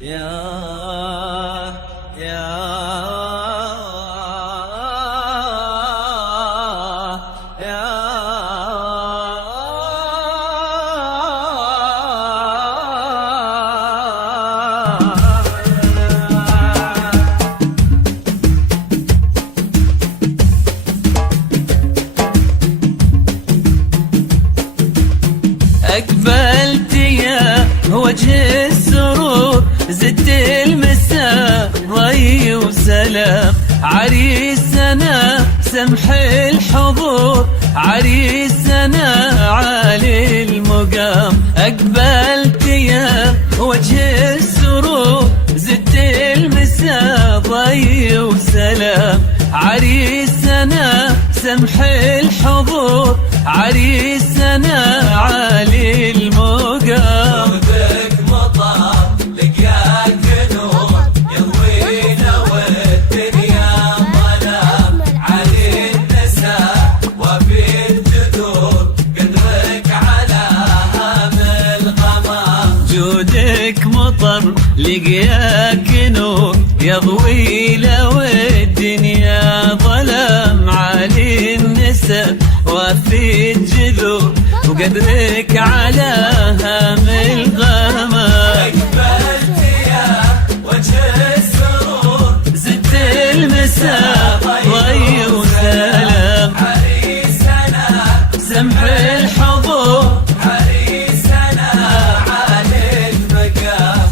أقبلت يا وجه السرور، زدت المساء ضي وسلام. عريسنا سمح الحضور، عريسنا عالي المقام. أقبلت يا وجه السرور، زدت المساء ضي وسلام. عريسنا سمح الحضور، عريسنا عالي المقام. جودك مطر لقياك نور، يضوينا والدنيا ظلام. علي النساء وفي الجذور، قدرك على هام القمر. جودك مطر لقياك نور، يضوي لو الدنيا ظلام. علي النساء وفي الجذور، وقدرك على هام الغمام. أقبلت يا وجه السرور، زدت المساء ضي وسلام. عريسنا سمح الحضور، عريسنا عالي المقام.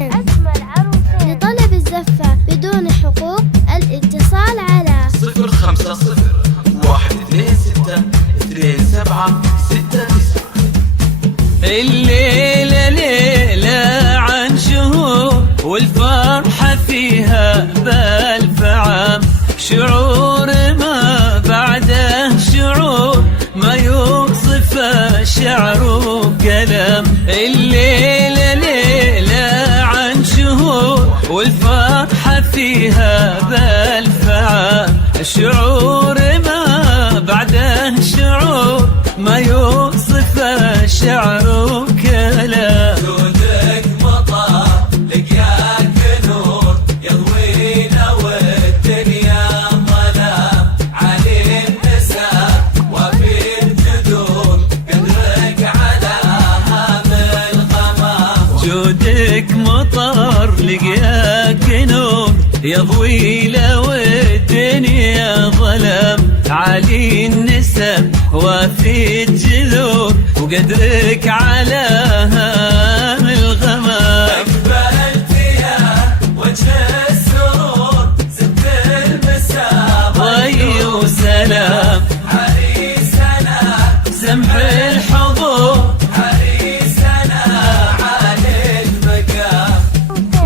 أجمل عروسة. لطلب الزفة بدون حقوق الاتصال على 050-126-2769. الليلة ليلة عن شهور، والفرحة فيها بألف عام. شعور ما بعده شعور، ما يوصف شعر وكلام. الليلة ليلة عن شهور، والفرحة فيها بألف عام. شعور ما بعده شعور، ما يوصف شعر وكلام. جودك مطر لقياك نور، يضوينا والدنيا ظلام. علي النساء وفي الجذور، قدرك على هام القمر. جودك مطر لقياك نور، يضوي لو الدنيا ظلام. علي النساء وفي الجذور، وقدرك على هام الغمام. أقبلت يا وجه السرور، زدت المساء ضي وسلام. عريسنا سمح الحضور، عريسنا عالي المقام.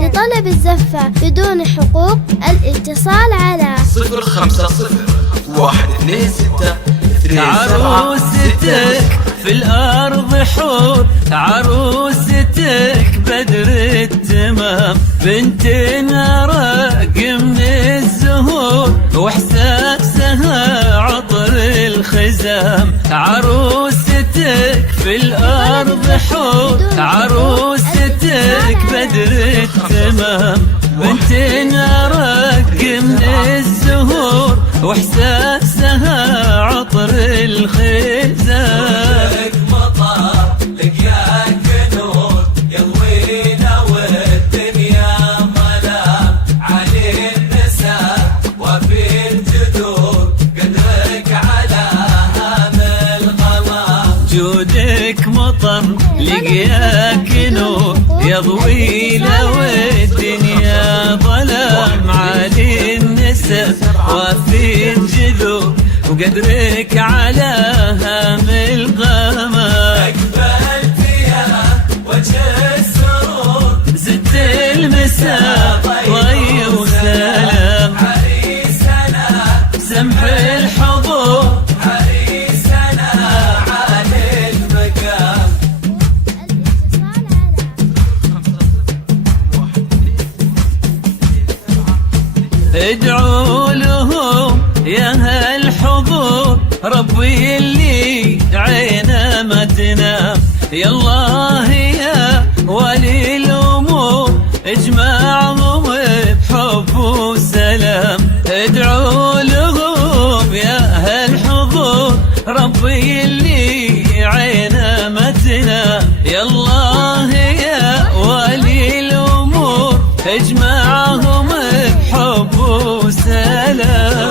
لطلب الزفة بدون حقوق الاتصال على 050-126-2769. عروستك في الأرض حور، عروستك بدر التمام. بنت نرق من الزهور، واحساسها عطر الخزام. عروستك في الأرض حور، عروستك بدر التمام. بنت نرق من الزهور، واحساسها عطر الخزام. جودك مطر لقياك نور، يضوينا والدنيا ظلام. علي النساء وفي الجذور، قدرك على هام القمر. جودك مطر لقياك نور، يضوي لو الدنيا ظلام. علي النساء وفي الجذور، وقدرك على هام الغمام. أقبلت يا وجه السرور، زدت المساء ضي وسلام. عريسنا سمح الحضور، عريسنا عالي المقام. الاتصال على ادعوا لهم يا هالحضور، ربي اللي عينه ما تنام. يا الله يا ولي الأمور، اجمعهم بحب وسلام، ادعوا لهم يا أهل حضور ربي اللي عينه ما تنام، يا الله يا ولي الأمور اجمعهم بحب وسلام.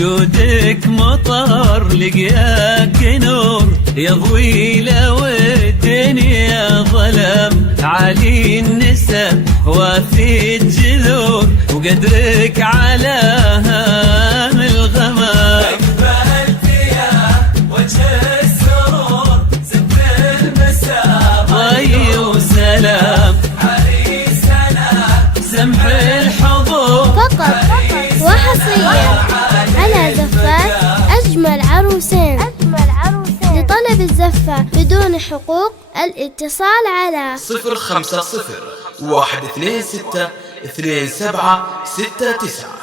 جودك مطر لقياك نور يضوي لو الدنيا ظلام، علي النساء وفي الجذور وقدرك على هام الغمام. أقبلت يا وجه السرور زد المساء ضي وسلام عريسنا سمح الحضور فقط وحصريا على زفات أجمل عروسين. لطلب الزفة بدون حقوق الاتصال على 050 126 2769.